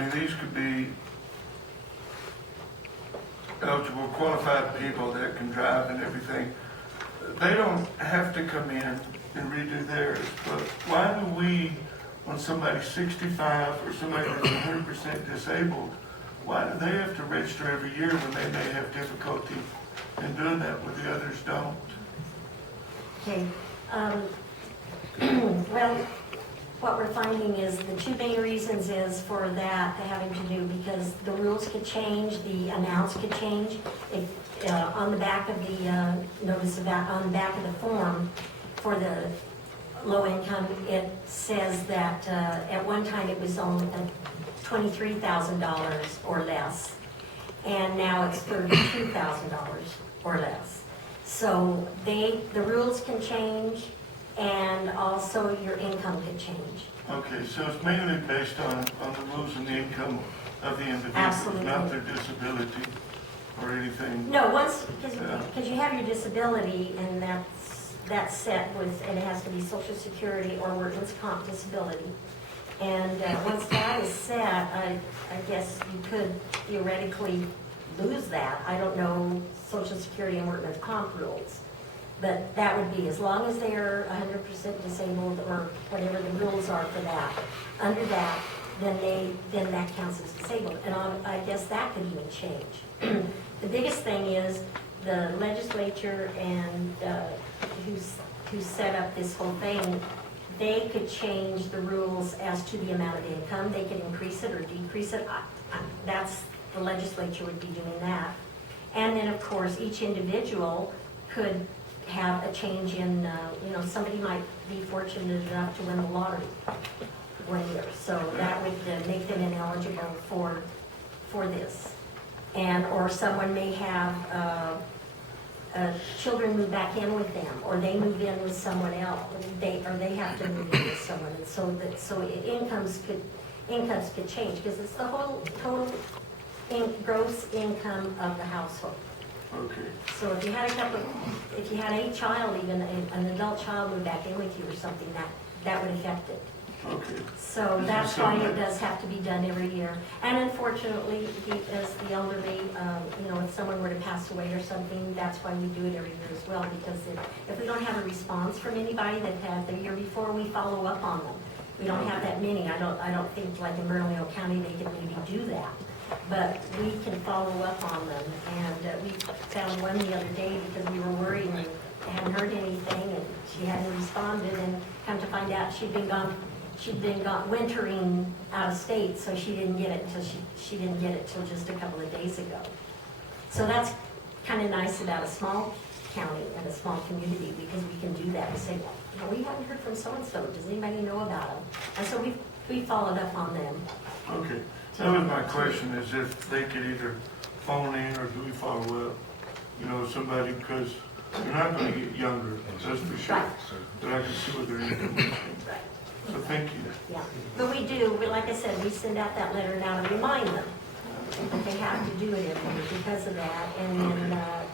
mean, these could be eligible, qualified people that can drive and everything. They don't have to come in and redo theirs, but why do we, when somebody's 65 or somebody that's 100% disabled, why do they have to register every year when they may have difficulty in doing that where the others don't? Okay. Well, what we're finding is the two main reasons is for that having to do because the rules could change, the amounts could change. If on the back of the notice of that, on the back of the form for the low income, it says that at one time it was only $23,000 or less, and now it's $32,000 or less. So the rules can change, and also your income could change. Okay, so it's mainly based on the rules and the income of the individual, Absolutely. not their disability or anything. No, once, because you have your disability, and that's set with, and it has to be Social Security or workman's comp disability. And once that is set, I guess you could theoretically lose that. I don't know Social Security and workman's comp rules. But that would be, as long as they're 100% disabled or whatever the rules are for that, under that, then that counts as disabled. And I guess that could even change. The biggest thing is the legislature and who set up this whole thing, they could change the rules as to the amount of income. They could increase it or decrease it. That's, the legislature would be doing that. And then, of course, each individual could have a change in, somebody might be fortunate enough to win the lottery one year. So that would make them ineligible for this. And, or someone may have children move back in with them, or they move in with someone else, or they have to move in with someone. And so incomes could change, because it's the whole total gross income of the household. Okay. So if you had a child, even an adult child move back in with you or something, that would affect it. Okay. So that's why it does have to be done every year. And unfortunately, as the elderly, if someone were to pass away or something, that's why we do it every year as well, because if we don't have a response from anybody that had the year before, we follow up on them. We don't have that many. I don't think like in Bernalillo County they can maybe do that. But we can follow up on them, and we found one the other day because we were worried and hadn't heard anything, and she hadn't responded, and come to find out she'd been gone wintering out of state, so she didn't get it until she didn't get it till just a couple of days ago. So that's kind of nice about a small county and a small community, because we can do that and say, well, we haven't heard from so-and-so, does anybody know about them? And so we followed up on them. Okay. That was my question, is if they could either phone in or do we follow up? Somebody, because they're not going to get younger, that's for sure. Right. But I can see what their income is. Right. So thank you. Yeah, but we do, like I said, we send out that letter now to remind them that they have to do it every year because of that. And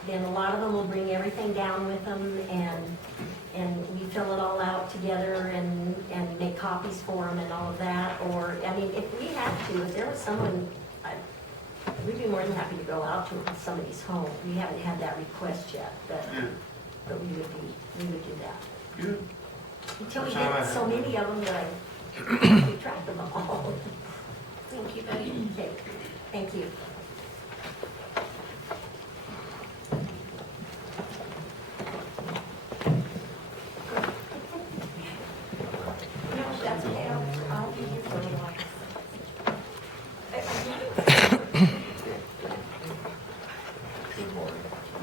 then a lot of them will bring everything down with them, and we fill it all out together and make copies for them and all of that. Or, I mean, if we had to, if there was someone, we'd be more than happy to go out to somebody's home. We haven't had that request yet, but we would do that. Good. Until we get so many of them that I keep track of them all. Thank you, Betty. Okay, thank you. No, that's okay. I'll be here for a while.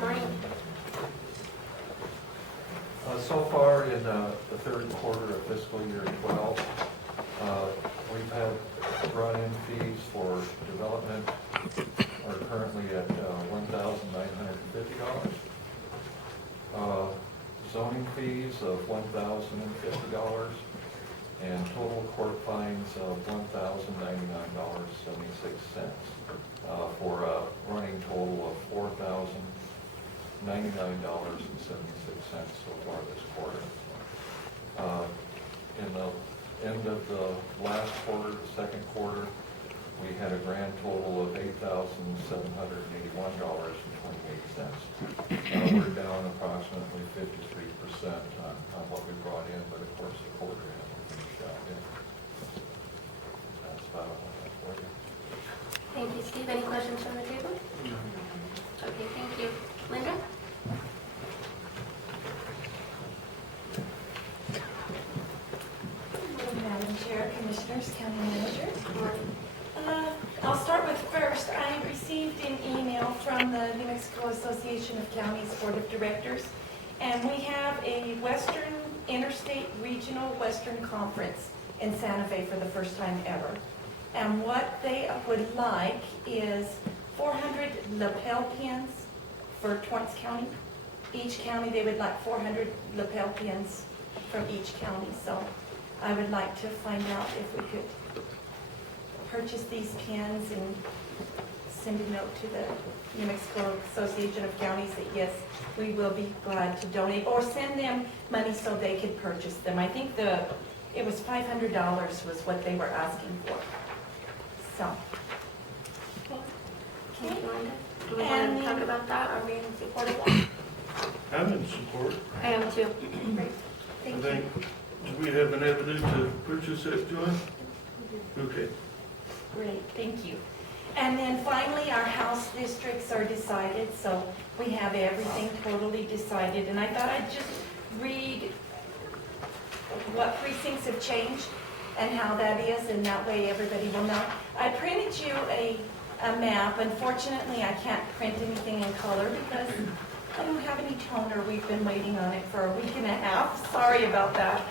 Morning. So far in the third quarter of fiscal year 12, we've had run-in fees for development are currently at $1,950. Zoning fees of $1,050, and total court fines of $1,099.76, for a running total of $4,099.76 so far this quarter. In the end of the last quarter, the second quarter, we had a grand total of $8,781.28. We're down approximately 53% on what we brought in, but of course the quarter hasn't finished out yet. That's about all I have for you. Thank you, Steve. Any questions from the table? Okay, thank you. Linda? Madam Chair, Commissioners, County Manager. Morning. I'll start with first. I received an email from the New Mexico Association of Counties Board of Directors, and we have a Western Interstate Regional Western Conference in Santa Fe for the first time ever. And what they would like is 400 lapel pins for Torrance County. Each county, they would like 400 lapel pins from each county. So I would like to find out if we could purchase these pins and send a note to the New Mexico Association of Counties that yes, we will be glad to donate, or send them money so they could purchase them. I think it was $500 was what they were asking for. So, Thank you, Linda. Do we want And to talk then- about that? Are we in support of that? I'm in support. I am too. great. I Thank you. think, do we have an avenue to purchase that, Joy? Okay. Great, thank you. And then finally, our house districts are decided, so we have everything totally decided. And I thought I'd just read what precincts have changed and how that is, and that way everybody will know. I printed you a map. Unfortunately, I can't print anything in color because I don't have any toner. We've been waiting on it for a week and a half. Sorry about that.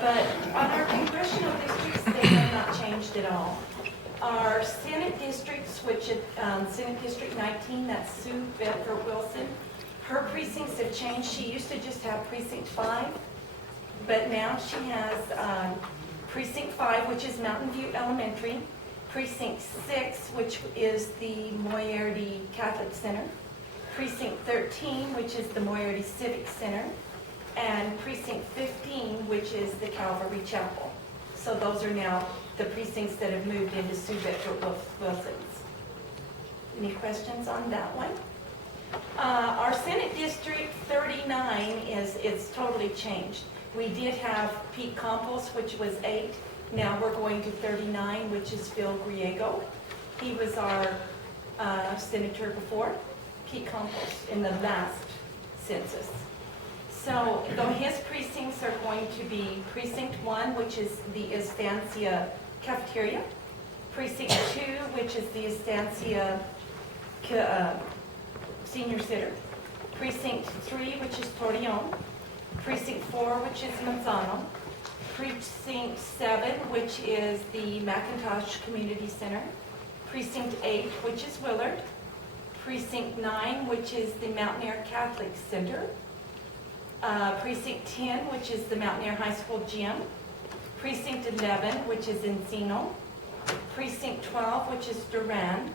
But on our congressional districts, they have not changed at all. Our Senate districts, which Senate District 19, that's Sue Bedford Wilson, her precincts have changed. She used to just have Precinct 5, but now she has Precinct 5, which is Mountain View Elementary, Precinct 6, which is the Moriarty Catholic Center, Precinct 13, which is the Moriarty Civic Center, and Precinct 15, which is the Calvary Chapel. So those are now the precincts that have moved into Sue Bedford Wilson's. Any questions on that one? Our Senate District 39 it's totally changed. We did have Pete Campos, which was 8. Now we're going to 39, which is Phil Griego. He was our senator before, Pete Campos, in the last census. So though his precincts are going to be Precinct 1, which is the Estancia Cafeteria, Precinct 2, which is the Estancia Senior Center, Precinct 3, which is Torreance, Precinct 4, which is Manzano, Precinct 7, which is the McIntosh Community Center, Precinct 8, which is Willard, Precinct 9, which is the Mountaineer Catholic Center, Precinct 10, which is the Mountaineer High School Gym, Precinct 11, which is Encino, Precinct 12, which is Duran,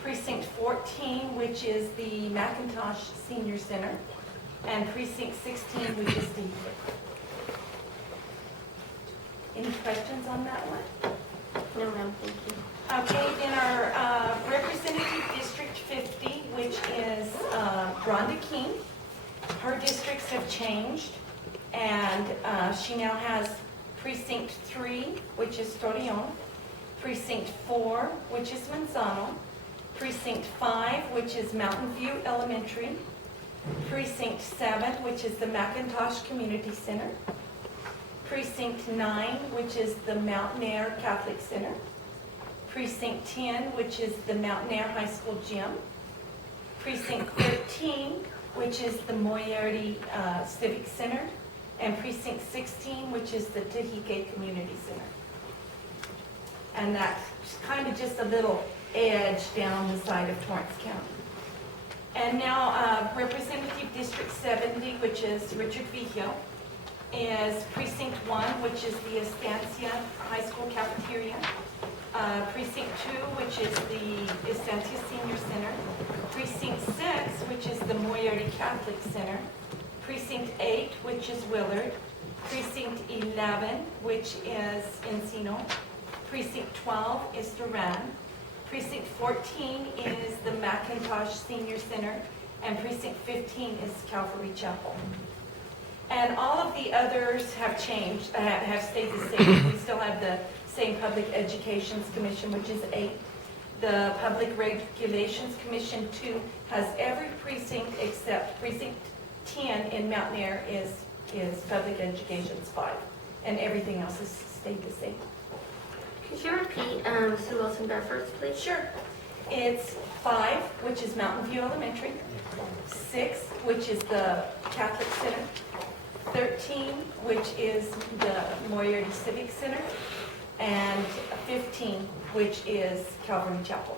Precinct 14, which is the McIntosh Senior Center, and Precinct 16, which is the... Any questions on that one? No, ma'am, thank you. Okay, then our Representative District 50, which is Rhonda King. Her districts have changed, and she now has Precinct 3, which is Torreon, Precinct 4, which is Manzano, Precinct 5, which is Mountain View Elementary, Precinct 7, which is the McIntosh Community Center, Precinct 9, which is the Mountaineer Catholic Center, Precinct 10, which is the Mountaineer High School Gym, Precinct 13, which is the Moriarty Civic Center, and Precinct 16, which is the Tahike Community Center. And that's kind of just a little edge down the side of Torrance County. And now Representative District 70, which is Richard Vigil, is Precinct 1, which is the Estancia High School Cafeteria, Precinct 2, which is the Estancia Senior Center, Precinct 6, which is the Moriarty Catholic Center, Precinct 8, which is Willard, Precinct 11, which is Encino, Precinct 12 is Duran. Precinct 14 is the McIntosh Senior Center, and Precinct 15 is Calvary Chapel. And all of the others have changed, have stayed the same. We still have the same Public Education Commission, which is 8. The Public Regulations Commission 2 has every precinct except Precinct 10 in Mount Air is Public Education's 5. And everything else has stayed the same. Could you repeat Sue Wilson Bedford's, please? Sure. It's 5, which is Mountain View Elementary. 6, which is the Catholic Center. 13, which is the Moriarty Civic Center. And 15, which is Calvary Chapel.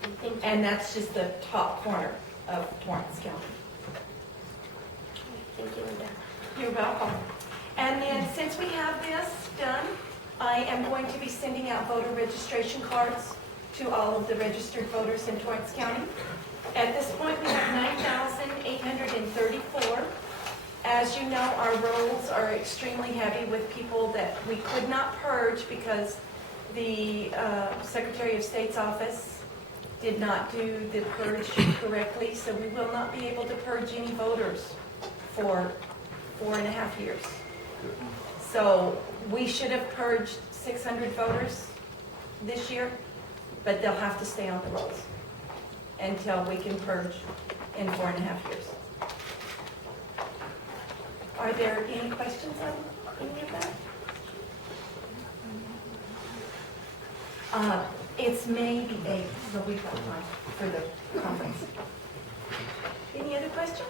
Thank you. And that's just the top corner of Torrance County. Thank you, Linda. You're welcome. And then since we have this done, I am going to be sending out voter registration cards to all of the registered voters in Torrance County. At this point, we have 9,834. As you know, our rolls are extremely heavy with people that we could not purge because the Secretary of State's office did not do the purge correctly, so we will not be able to purge any voters for 4.5 years. So we should have purged 600 voters this year, but they'll have to stay on the rolls until we can purge in 4.5 years. Are there any questions on any of that? It's May the 8th, so we've got time for the conference. Any other questions?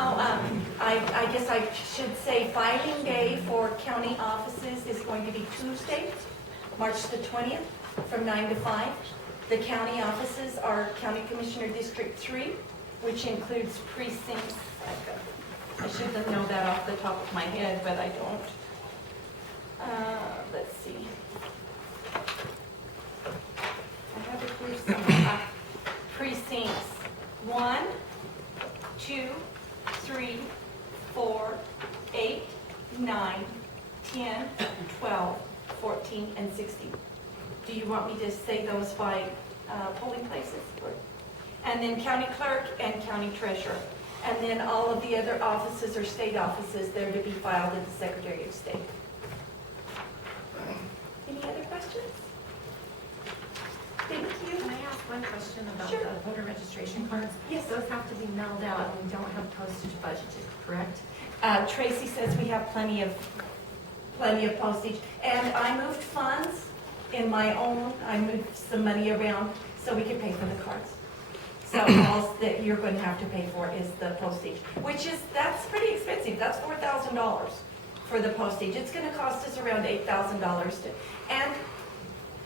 I guess I should say filing day for county offices is going to be Tuesday, March the 20th, from 9 to 5. The county offices are County Commissioner District 3, which includes precincts. I should have known that off the top of my head, but I don't. Let's see. I have it here somewhere. Precincts 1, 2, 3, 4, 8, 9, 10, 12, 14, and 16. Do you want me to say those by polling places? And then county clerk and county treasurer. And then all of the other offices or state offices, they're to be filed at the Secretary of State. Any other questions? Thank you. Can I ask one question about Sure. the voter registration cards? Yes. Those have to be mailed out and we don't have postage budgeted, correct? Tracy says we have plenty of postage. And I moved funds in my own, I moved some money around so we could pay for the cards. So all that you're going to have to pay for is the postage, that's pretty expensive. That's $4,000 for the postage. It's going to cost us around $8,000 to, and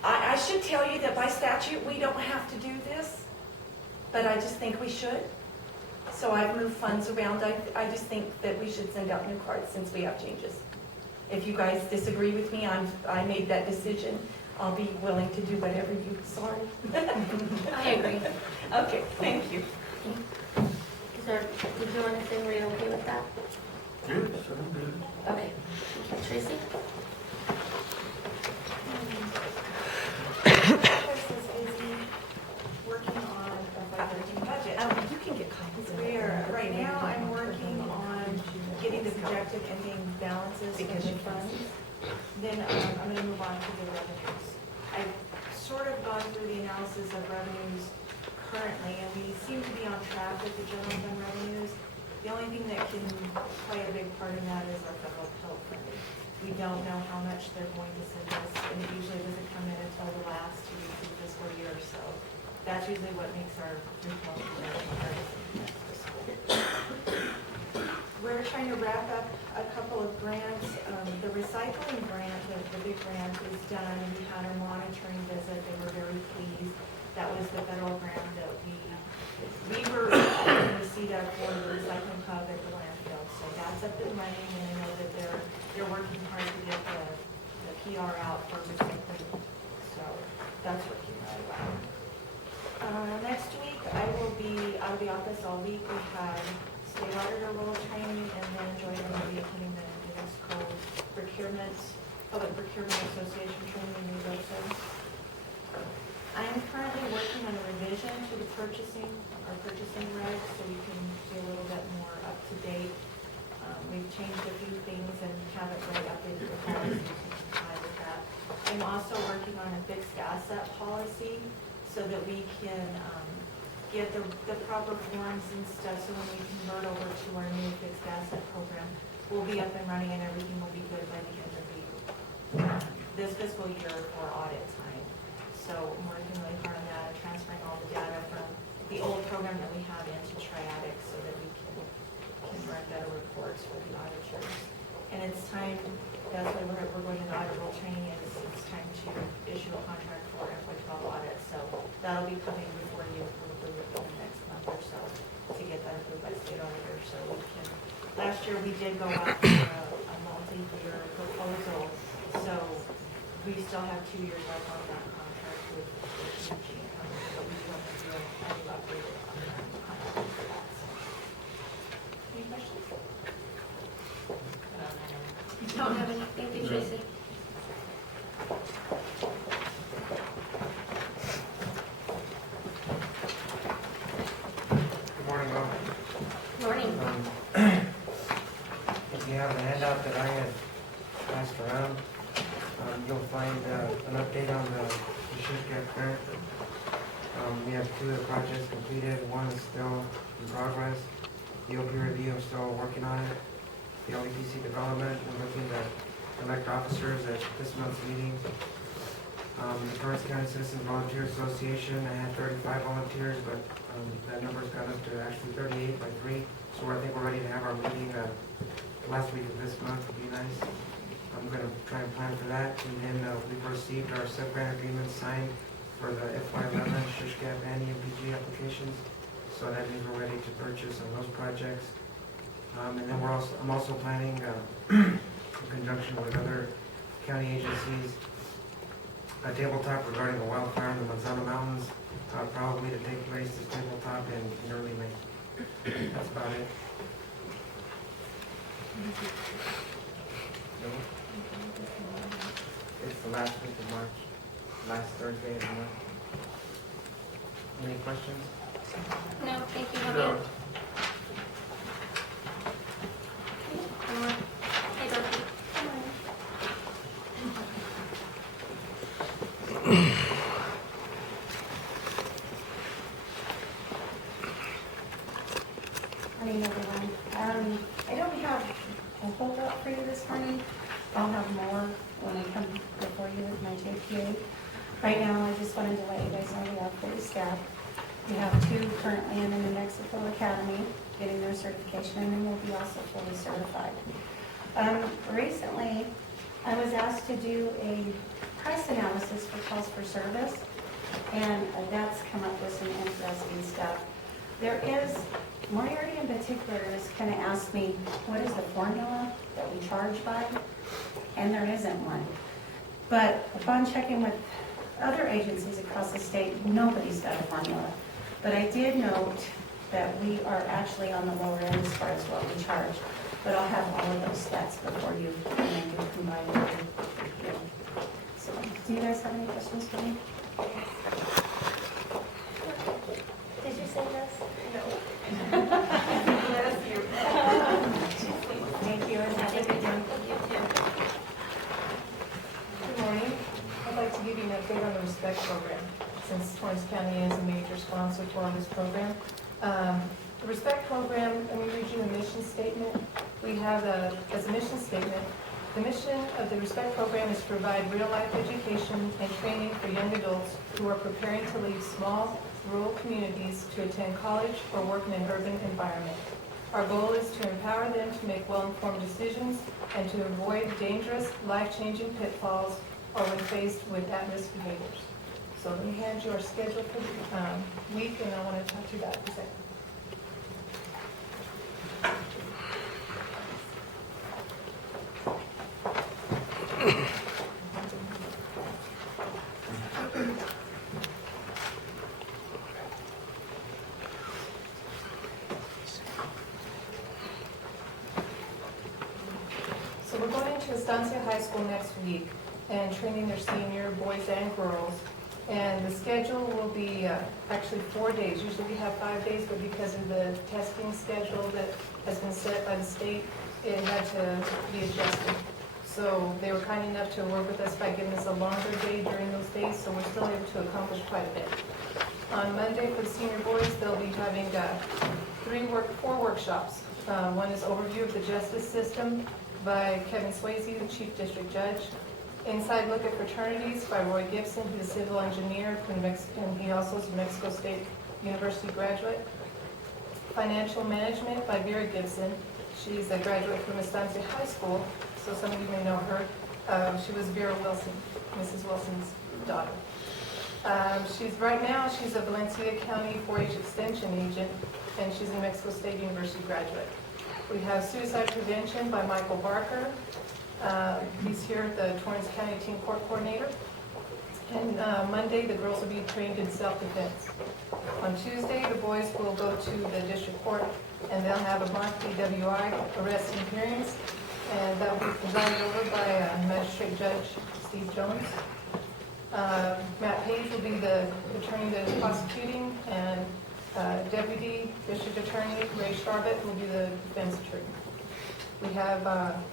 I should tell you that by statute, we don't have to do this, but I just think we should. So I've moved funds around. I just think that we should send out new cards since we have changes. If you guys disagree with me, I made that decision. I'll be willing to do whatever you, sorry. I agree. Okay, thank you. Did you want to say we're okay with that? Yes, I'm good. Okay. Thank you. Tracy? Office is busy working on the budgeting budget. You can get copies of it. Right now, I'm working on getting the projected ending balances for the funds. Then I'm going to move on to the revenues. I've sort of gone through the analysis of revenues currently, and we seem to be on track with the general fund revenues. The only thing that can play a big part in that is our federal Pell funding. We don't know how much they're going to send us, and it usually doesn't come in until the last 2 weeks of the fiscal year, so that's usually what makes our most of our next fiscal. We're trying to wrap up a couple of grants. The recycling grant, the big grant is done. We had our monitoring visit. They were very pleased. That was the federal grant that we were in receipt of for the recycling hub at the landfill. So that's up and running, and I know that they're working hard to get the PR out for recycling. So that's working really well. Next week, I will be out of the office all week. We had state auditor role training, and then Joy will be attending the New Mexico procurement Public Procurement Association training in New York. I am currently working on a revision to the our purchasing regs, so we can be a little bit more up to date. We've changed a few things and haven't really updated the policy to comply with that. I'm also working on a fixed asset policy so that we can get the proper forms and stuff, so when we convert over to our new fixed asset program, we'll be up and running and everything will be good by the end of this fiscal year for audit time. So I'm working really hard on that, transferring all the data from the old program that we have into Triadic so that we can write better reports for the auditors. And it's time, that's why we're going to the audit role training, is it's time to issue a contract for FY12 audit. So that'll be coming before you probably within the next month or so to get that approved by state auditor. So we can, last year we did go out for a multi-year proposal. So we still have 2 years left on that contract with Eugene Company, but we do have to do a new updated contract for that. So. Any questions? Don't have any. Thank you, Tracy. Good morning, all. Morning. If you have a handout that I had passed around, you'll find an update on the Shish Gap grant. We have 2 of the projects completed, 1 is still in progress. The OP review, I'm still working on it. The LEPC development, we're looking to elect officers at this month's meeting. The Torrance County Citizens Volunteer Association, I had 35 volunteers, but that number's gone up to actually 38 by 3. So I think we're ready to have our meeting last week of this month, would be nice. I'm going to try and plan for that. And then we've received our sub-grant agreement signed for the FY11 Shish Gap and EMPG applications. So that means we're ready to purchase on those projects. And then I'm also planning, in conjunction with other county agencies, a tabletop regarding the wildfire in the Manzano Mountains, probably to take place, this tabletop in early May. That's about it. It's the last week of March, last Thursday of the month. Any questions? No, thank you. No. Hey, Dorothy. Morning, everyone. I don't have a whole lot for you this morning. I'll have more when I come before you with my JPA. Right now, I just wanted to let you guys know we have fully staffed. We have 2 currently in the New Mexico Academy getting their certification, and then we'll be also fully certified. Recently, I was asked to do a price analysis for calls for service, and that's come up with some interesting stuff. There is, Moriarty in particular has kind of asked me, what is the formula that we charge by? And there isn't one. But upon checking with other agencies across the state, nobody's got a formula. But I did note that we are actually on the lower end as far as what we charge. But I'll have all of those stats before you combine them. So, do you guys have any questions for me? Did you say yes? Thank you, and have a good one. You too. Good morning. I'd like to give you an update on the RESPECT program, since Torrance County is a major sponsor for this program. The RESPECT program, let me read you the mission statement. We have as a mission statement, the mission of the RESPECT program is to provide real-life education and training for young adults who are preparing to leave small, rural communities to attend college or work in an urban environment. Our goal is to empower them to make well-informed decisions and to avoid dangerous, life-changing pitfalls or when faced with at-risk behaviors. So let me hand you our schedule for the week, and I want to talk to you about it in a second. So we're going into a Estancia High School next week and training their senior boys and girls. And the schedule will be actually 4 days. Usually we have 5 days, but because of the testing schedule that has been set by the state, it had to be adjusted. So they were kind enough to work with us by giving us a longer day during those days, so we're still able to accomplish quite a bit. On Monday for the senior boys, they'll be having 4 workshops. One is overview of the justice system by Kevin Swayze, the chief district judge. Inside look at fraternities by Roy Gibson, who's a civil engineer from and he also is a Mexico State University graduate. Financial management by Vera Gibson. She's a graduate from Estancia High School, so some of you may know her. She was Vera Wilson, Mrs. Wilson's daughter. Right now she's a Valencia County 4-H extension agent, and she's a Mexico State University graduate. We have suicide prevention by Michael Barker. He's here at the Torrance County Teen Court Coordinator. And Monday, the girls will be trained in self-defense. On Tuesday, the boys will go to the district court, and they'll have a mock DWI arrest and hearings, and that will be presided over by Magistrate Judge Steve Jones. Matt Page will be the attorney that is prosecuting, and Deputy District Attorney Ray Sharbett will be the defense attorney. We have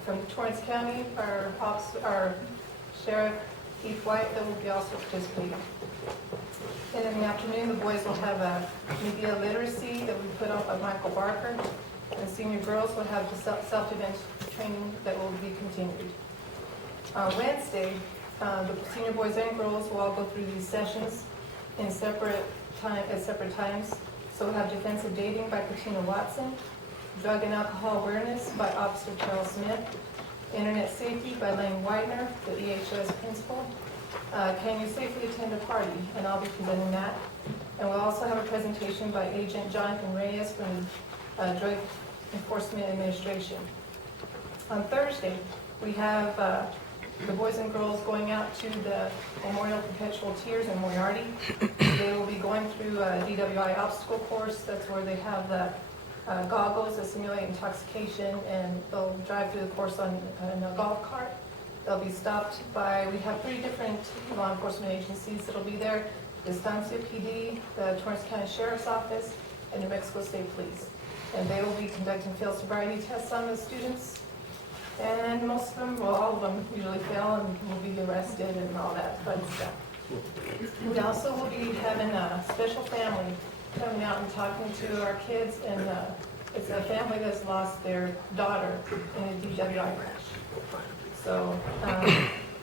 from Torrance County, our Sheriff Keith White that will be also participating. And in the afternoon, the boys will have a media literacy that we put on by Michael Barker. And the senior girls will have the self-defense training that will be continued. On Wednesday, the senior boys and girls will all go through these sessions in separate times. So we'll have defensive dating by Katina Watson, drug and alcohol awareness by Officer Charles Smith, internet safety by Lane Widener, the EHS principal. Can you safely attend a party? And I'll be presenting that. And we'll also have a presentation by Agent Jonathan Reyes from the Drug Enforcement Administration. On Thursday, we have the boys and girls going out to the Memorial Perpetual Tears in Moriarty. They will be going through a DWI obstacle course. That's where they have the goggles that simulate intoxication, and they'll drive through the course in a golf cart. They'll be stopped by, we have 3 different law enforcement agencies that'll be there: the Estancia PD, the Torrance County Sheriff's Office, and New Mexico State Police. And they will be conducting field sobriety tests on the students. And most of them, well, all of them usually fail and will be arrested and all that fun stuff. We also will be having a special family coming out and talking to our kids, and it's a family that's lost their daughter in a DWI crash. So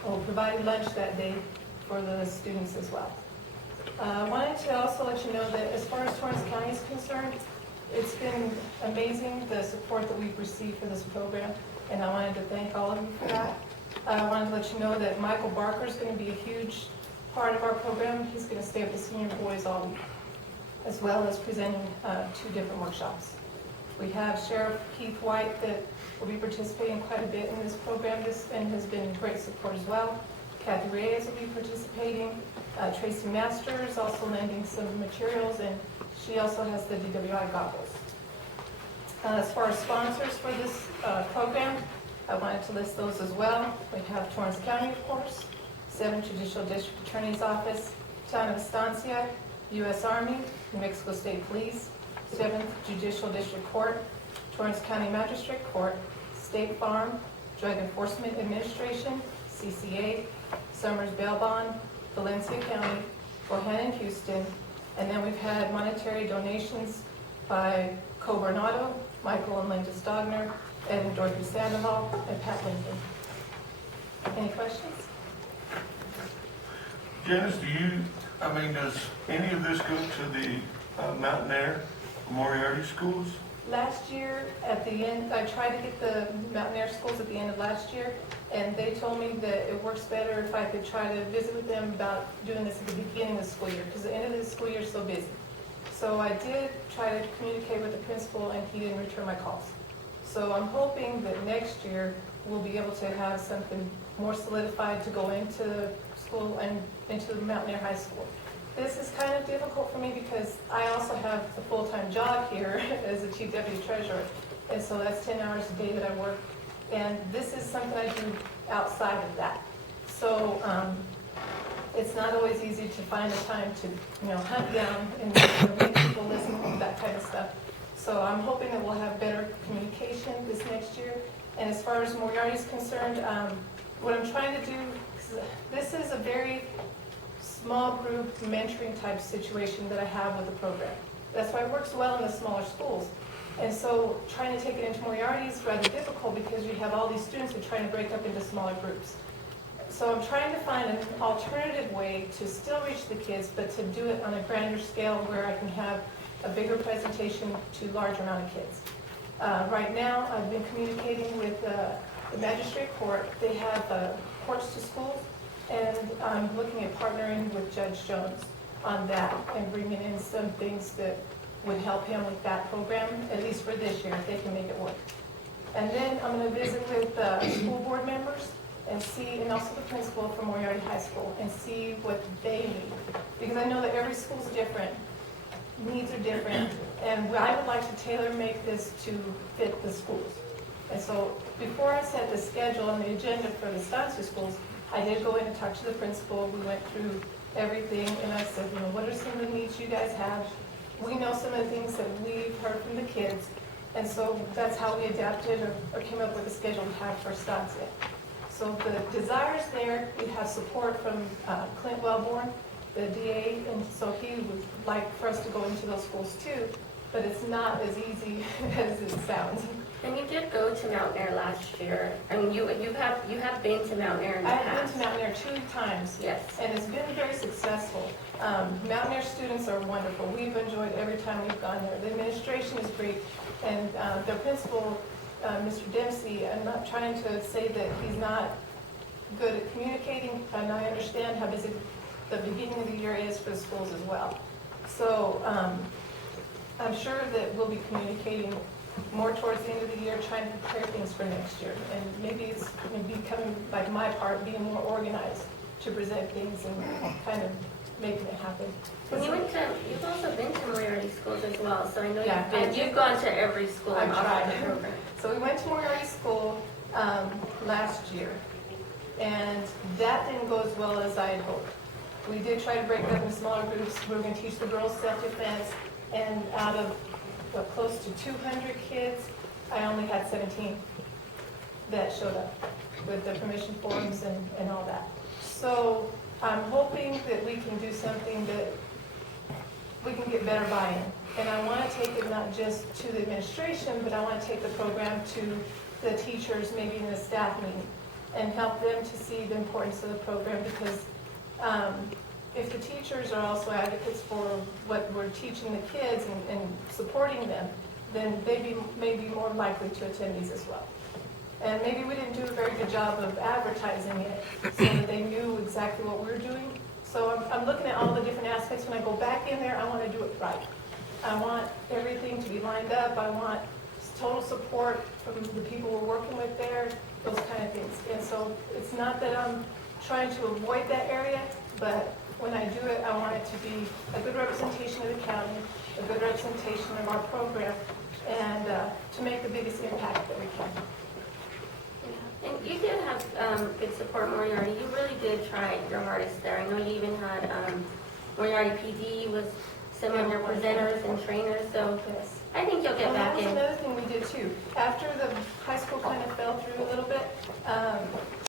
we'll provide lunch that day for the students as well. I wanted to also let you know that as far as Torrance County is concerned, it's been amazing the support that we've received for this program, and I wanted to thank all of you for that. I wanted to let you know that Michael Barker is going to be a huge part of our program. He's going to stay with the senior boys all week, as well as presenting 2 different workshops. We have Sheriff Keith White that will be participating quite a bit in this program and has been great support as well. Kathy Reyes will be participating. Tracy Masters also lending some materials, and she also has the DWI goggles. As far as sponsors for this program, I wanted to list those as well. We have Torrance County, of course, 7th Judicial District Attorney's Office, Town of Estancia, U.S. Army, New Mexico State Police, 7th Judicial District Court, Torrance County Magistrate Court, State Farm, Drug Enforcement Administration, CCA, Summers Bail Bond, Valencia County, Bohannon, Houston, and then we've had monetary donations by Co Bernardo, Michael and Linda Stogner, and Dorothy Sandoval, and Pat Lincoln. Any questions? Janice, does any of this go to the Mountain Air Moriarty schools? Last year, at the end, I tried to get the Mountain Air schools at the end of last year, and they told me that it works better if I could try to visit with them about doing this at the beginning of the school year, because the end of the school year is so busy. So I did try to communicate with the principal, and he didn't return my calls. So I'm hoping that next year we'll be able to have something more solidified to go into school and into the Mountain Air High School. This is kind of difficult for me because I also have the full-time job here as a chief deputy treasurer, and so that's 10 hours a day that I work And this is something I do outside of that. So it's not always easy to find the time to, hunt down and make people listen, that kind of stuff. So I'm hoping that we'll have better communication this next year. And as far as Moriarty is concerned, what I'm trying to do, 'cause this is a very small group mentoring type situation that I have with the program. That's why it works well in the smaller schools. And so trying to take it into Moriarty is rather difficult because you have all these students who are trying to break up into smaller groups. So I'm trying to find an alternative way to still reach the kids, but to do it on a grander scale where I can have a bigger presentation to a larger amount of kids. Right now, I've been communicating with the magistrate court. They have courts to schools, and I'm looking at partnering with Judge Jones on that and bringing in some things that would help him with that program, at least for this year, if they can make it work. And then I'm going to visit with school board members and see, and also the principal from Moriarty High School, and see what they need. Because I know that every school's different, needs are different, and I would like to tailor-make this to fit the schools. And so before I set the schedule and the agenda for the Estancia schools, I did go in and talk to the principal. We went through everything, and I said, what are some of the needs you guys have? We know some of the things that we've heard from the kids, and so that's how we adapted or came up with a schedule we have for Estancia. So the desire's there. We have support from Clint Wellborn, the DA, and so he would like for us to go into those schools too, but it's not as easy as it sounds. And you did go to Mount Air last year. I mean, you have been to Mount Air in the I've past. been to Mount Air 2 times. Yes. And it's been very successful. Mount Air students are wonderful. We've enjoyed every time we've gone there. The administration is great, and their principal, Mr. Dempsey, I'm not trying to say that he's not good at communicating, and I understand how busy the beginning of the year is for the schools as well. So I'm sure that we'll be communicating more towards the end of the year, trying to prepare things for next year. And maybe it's becoming like my part, being more organized to present things and kind of making it happen. When you've also been to Moriarty schools as well, so I know Yeah, you've gone to every school and I've offered tried. the program. So we went to Moriarty School last year, and that didn't go as well as I had hoped. We did try to break it up in smaller groups. We were going to teach the girls self-defense, and out of close to 200 kids, I only had 17 that showed up with the permission forms and all that. So I'm hoping that we can do something that we can get better buy-in. And I want to take it not just to the administration, but I want to take the program to the teachers, maybe in a staff meeting, and help them to see the importance of the program, because if the teachers are also advocates for what we're teaching the kids and supporting them, then they may be more likely to attend these as well. And maybe we didn't do a very good job of advertising it so that they knew exactly what we're doing. So I'm looking at all the different aspects. When I go back in there, I want to do it right. I want everything to be lined up. I want total support from the people we're working with there, those kind of things. And so it's not that I'm trying to avoid that area, but when I do it, I want it to be a good representation of the county, a good representation of our program, and to make the biggest impact that we can. Yeah. And you did have good support, Moriarty. You really did try your hardest there. I know you even had Moriarty PD was some of your presenters and trainers, so Yes. I think you'll get That back was in. another thing we did too. After the high school kind of fell through a little bit,